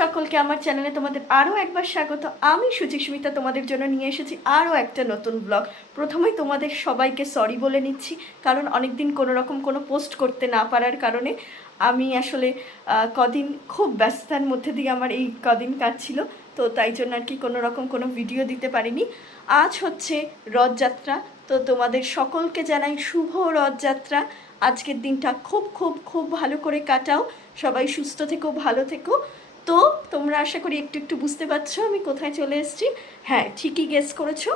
সকলকে আমার চ্যানেলে তোমাদের আরও একবার স্বাগত। আমি সুচিস্মিতা তোমাদের জন্য নিয়ে এসেছি আরও একটা নতুন ব্লগ। প্রথমেই তোমাদের সবাইকে সরি বলে নিচ্ছি, কারণ অনেকদিন কোনো রকম কোনো পোস্ট করতে না পারার কারণে আমি আসলে কদিন খুব ব্যস্ততার মধ্যে দিয়ে আমার এই কদিন কাটছিল, তো তাই জন্য আর কি কোনো রকম কোনো ভিডিও দিতে পারিনি। আজ হচ্ছে রথযাত্রা, তো তোমাদের সকলকে জানাই শুভ রথযাত্রা। আজকের দিনটা খুব খুব খুব ভালো করে কাটাও, সবাই সুস্থ থেকো, ভালো থেকো। তো তোমরা আশা করি একটু একটু বুঝতে পারছো আমি কোথায় চলে এসেছি। হ্যাঁ, ঠিকই গেস করেছো,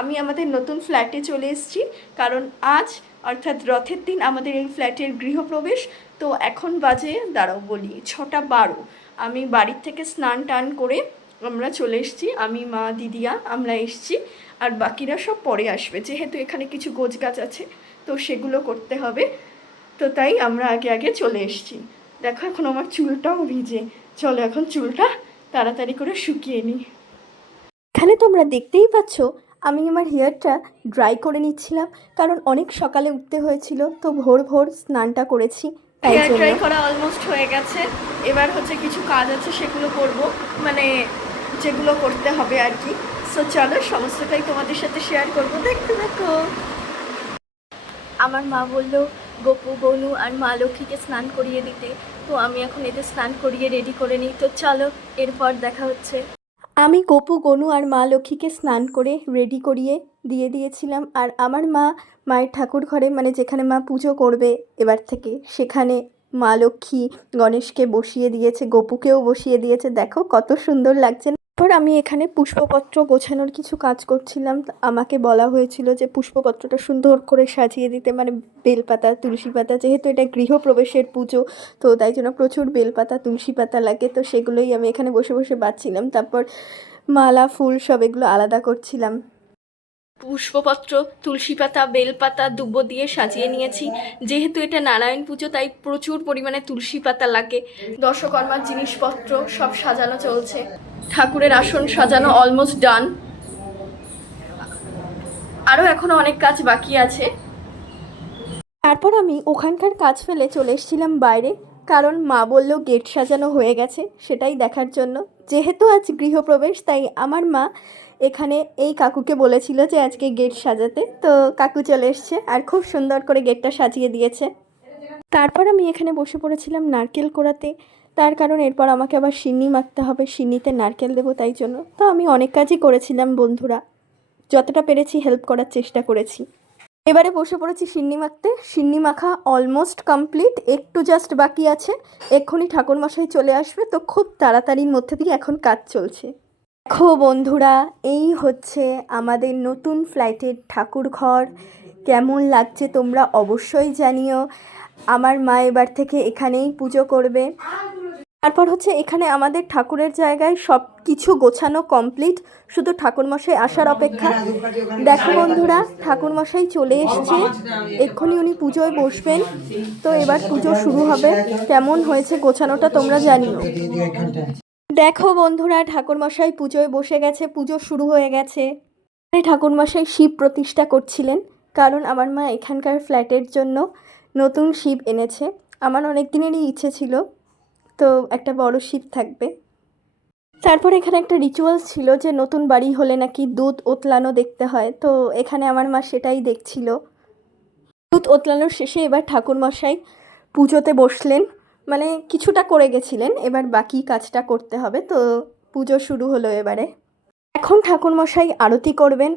আমি আমাদের নতুন ফ্ল্যাটে চলে এসেছি। কারণ আজ অর্থাৎ রথের দিন আমাদের এই ফ্ল্যাটের গৃহপ্রবেশ। তো এখন বাজে, দাঁড়াও বলি, 6:12। আমি বাড়ির থেকে স্নান টান করে আমরা চলে এসেছি, আমি মা দিদিয়া আমরা এসেছি। আর বাকিরা সব পরে আসবে, যেহেতু এখানে কিছু গোছগাছ আছে তো সেগুলো করতে হবে। তো তাই আমরা আগে আগে চলে এসেছি। দেখো এখন আমার চুলটাও ভিজে, চলো এখন চুলটা তাড়াতাড়ি করে শুকিয়ে নিই। এখানে তোমরা দেখতেই পাচ্ছ আমি আমার হেয়ারটা ড্রাই করে নিচ্ছিলাম, কারণ অনেক সকালে উঠতে হয়েছিল, তো ভোর ভোর স্নানটা করেছি। হেয়ার ড্রাই করা অলমোস্ট হয়ে গেছে, এবার হচ্ছে কিছু কাজ আছে সেগুলো করব, মানে যেগুলো করতে হবে আর কি। সো চলো সমস্তটাই তোমাদের সাথে শেয়ার করবো, দেখতে দেখো। আমার মা বললো গোপু, বনু আর মা লক্ষ্মীকে স্নান করিয়ে দিতে, তো আমি এখন এদের স্নান করিয়ে রেডি করে নিই। তো চলো এরপর দেখা হচ্ছে। আমি গোপু, গনু আর মা লক্ষ্মীকে স্নান করে রেডি করিয়ে দিয়ে দিয়েছিলাম। আর আমার মা মায়ের ঠাকুর ঘরে, মানে যেখানে মা পুজো করবে এবার থেকে, সেখানে মা লক্ষ্মী গণেশকে বসিয়ে দিয়েছে, গোপুকেও বসিয়ে দিয়েছে। দেখো কত সুন্দর লাগছে। তারপর আমি এখানে পুষ্পপত্র গোছানোর কিছু কাজ করছিলাম। আমাকে বলা হয়েছিল যে পুষ্পপত্রটা সুন্দর করে সাজিয়ে দিতে, মানে বেলপাতা, তুলসী পাতা, যেহেতু এটা গৃহপ্রবেশের পুজো তো তাই জন্য প্রচুর বেলপাতা, তুলসী পাতা লাগে, তো সেগুলোই আমি এখানে বসে বসে বাঁচছিলাম। তারপর মালা, ফুল সব এগুলো আলাদা করছিলাম। পুষ্পপত্র, তুলসী পাতা, বেলপাতা, দুব্বো দিয়ে সাজিয়ে নিয়েছি। যেহেতু এটা নারায়ণ পুজো তাই প্রচুর পরিমাণে তুলসী পাতা লাগে। দশকর্মার জিনিসপত্র সব সাজানো চলছে, ঠাকুরের আসন সাজানো অলমোস্ট ডান, আরও এখনো অনেক কাজ বাকি আছে। তারপর আমি ওখানকার কাজ ফেলে চলে এসেছিলাম বাইরে, কারণ মা বলল গেট সাজানো হয়ে গেছে, সেটাই দেখার জন্য। যেহেতু আজ গৃহপ্রবেশ তাই আমার মা এখানে এই কাকুকে বলেছিল যে আজকে গেট সাজাতে, তো কাকু চলে এসছে আর খুব সুন্দর করে গেটটা সাজিয়ে দিয়েছে। তারপর আমি এখানে বসে পড়েছিলাম নারকেল কোড়াতে, তার কারণ এরপর আমাকে আবার সিন্নি মাখতে হবে, সিন্নিতে নারকেল দেবো, তাই জন্য। তো আমি অনেক কাজই করেছিলাম বন্ধুরা, যতটা পেরেছি হেল্প করার চেষ্টা করেছি। এবারে বসে পড়েছি সিন্নি মাখতে। সিন্নি মাখা অলমোস্ট কমপ্লিট, একটু জাস্ট বাকি আছে। এক্ষুনি ঠাকুরমশাই চলে আসবে, তো খুব তাড়াতাড়ির মধ্যে দিয়ে এখন কাজ চলছে। দেখো বন্ধুরা, এই হচ্ছে আমাদের নতুন ফ্ল্যাটের ঠাকুর ঘর। কেমন লাগছে তোমরা অবশ্যই জানিও। আমার মা এবার থেকে এখানেই পুজো করবে। তারপর হচ্ছে এখানে আমাদের ঠাকুরের জায়গায় সব কিছু গোছানো কমপ্লিট, শুধু ঠাকুরমশাই আসার অপেক্ষা। দেখো বন্ধুরা, ঠাকুরমশাই চলে এসছে, এক্ষুনি উনি পুজোয় বসবেন। তো এবার পুজো শুরু হবে। কেমন হয়েছে গোছানোটা তোমরা জানিও। দেখো বন্ধুরা, ঠাকুরমশাই পুজোয় বসে গেছে, পুজো শুরু হয়ে গেছে। ঠাকুরমশাই শিব প্রতিষ্ঠা করছিলেন, কারণ আমার মা এখানকার ফ্ল্যাটের জন্য নতুন শিব এনেছে। আমার অনেক দিনেরই ইচ্ছে ছিল তো একটা বড় শিব থাকবে। তারপর এখানে একটা রিচুয়ালস ছিল যে নতুন বাড়ি হলে নাকি দুধ ওতলানো দেখতে হয়, তো এখানে আমার মা সেটাই দেখছিল। দুধ ওতলানোর শেষে এবার ঠাকুরমশাই পুজোতে বসলেন, মানে কিছুটা করে গেছিলেন, এবার বাকি কাজটা করতে হবে। তো পুজো শুরু হলো এবারে। এখন ঠাকুরমশাই আরতি করবেন,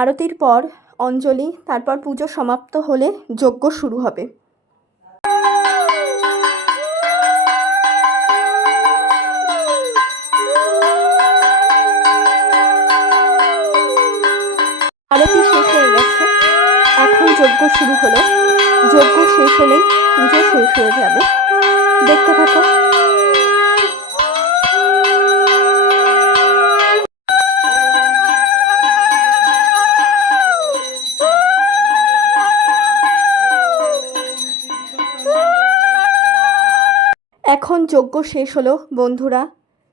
আরতির পর অঞ্জলি, তারপর পুজো সমাপ্ত হলে যজ্ঞ শুরু হবে। আরতি শেষ হয়ে গেছে, এখন যজ্ঞ শুরু হলো। যজ্ঞ শেষ হলেই পুজো শেষ হয়ে যাবে, দেখতে থাকো। এখন যজ্ঞ শেষ হলো বন্ধুরা,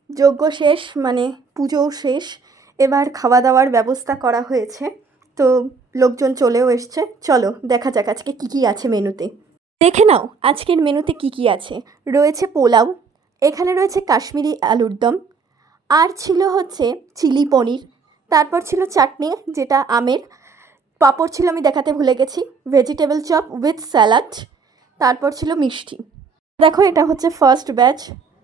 যজ্ঞ শেষ মানে পুজোও শেষ। এবার খাওয়া দাওয়ার ব্যবস্থা করা হয়েছে, তো লোকজন চলেও এসছে। চলো দেখা যাক আজকে কী কী আছে মেনুতে। দেখে নাও আজকের মেনুতে কী কী আছে। রয়েছে পোলাও, এখানে রয়েছে কাশ্মীরি আলুর দম, আর ছিল হচ্ছে চিলি পনির, তারপর ছিল চাটনি যেটা আমের, পাঁপড় ছিল আমি দেখাতে ভুলে গেছি, ভেজিটেবল চপ উইথ স্যালাড, তারপর ছিল মিষ্টি। দেখো এটা হচ্ছে ফার্স্ট ব্যাচ,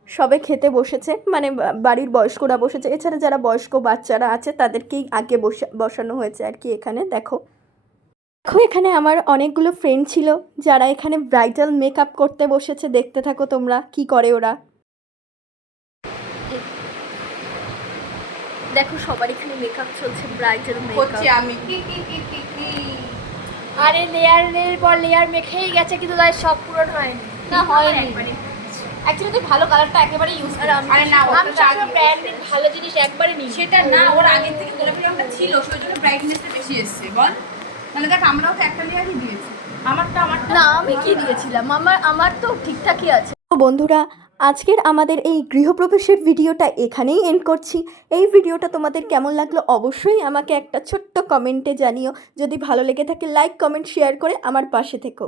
সবে খেতে বসেছে, মানে বাড়ির বয়স্করা বসেছে, এছাড়া যারা বয়স্ক বাচ্চারা আছে তাদেরকেই আগে বসানো হয়েছে আর কি। এখানে দেখো দেখো এখানে আমার অনেকগুলো ফ্রেন্ড ছিল যারা এখানে ব্রাইডাল মেকআপ করতে বসেছে, দেখতে থাকো তোমরা কি করে ওরা। দেখো সবার এখানে মেকআপ চলছে, ব্রাইডাল মেকআপ। আমি আরে লেয়ারের পর লেয়ার মেখেই গেছে, কিন্তু তাই সব পূরণ হয়নি। না হয়নি অ্যাকচুয়ালি তুই ভালো কালারটা একেবারে ইউজ কর। আরে না, আমি সবসময় ব্র্যান্ডের ভালো জিনিস একবারে নিই। সেটা না, ওর আগের থেকে গোলাপি রংটা ছিল, সেই জন্য ব্রাইটনেসটা বেশি এসছে বল। মানে দেখ আমরাও তো একটা লেয়ারই দিয়েছি। আমারটা না আমি কি দিয়েছিলাম, আমার তো ঠিকঠাকই আছে। তো বন্ধুরা, আজকের আমাদের এই গৃহপ্রবেশের ভিডিওটা এখানেই এন্ড করছি। এই ভিডিওটা তোমাদের কেমন লাগলো অবশ্যই আমাকে একটা ছোট্ট কমেন্টে জানিও। যদি ভালো লেগে থাকে লাইক কমেন্ট শেয়ার করে আমার পাশে থেকো।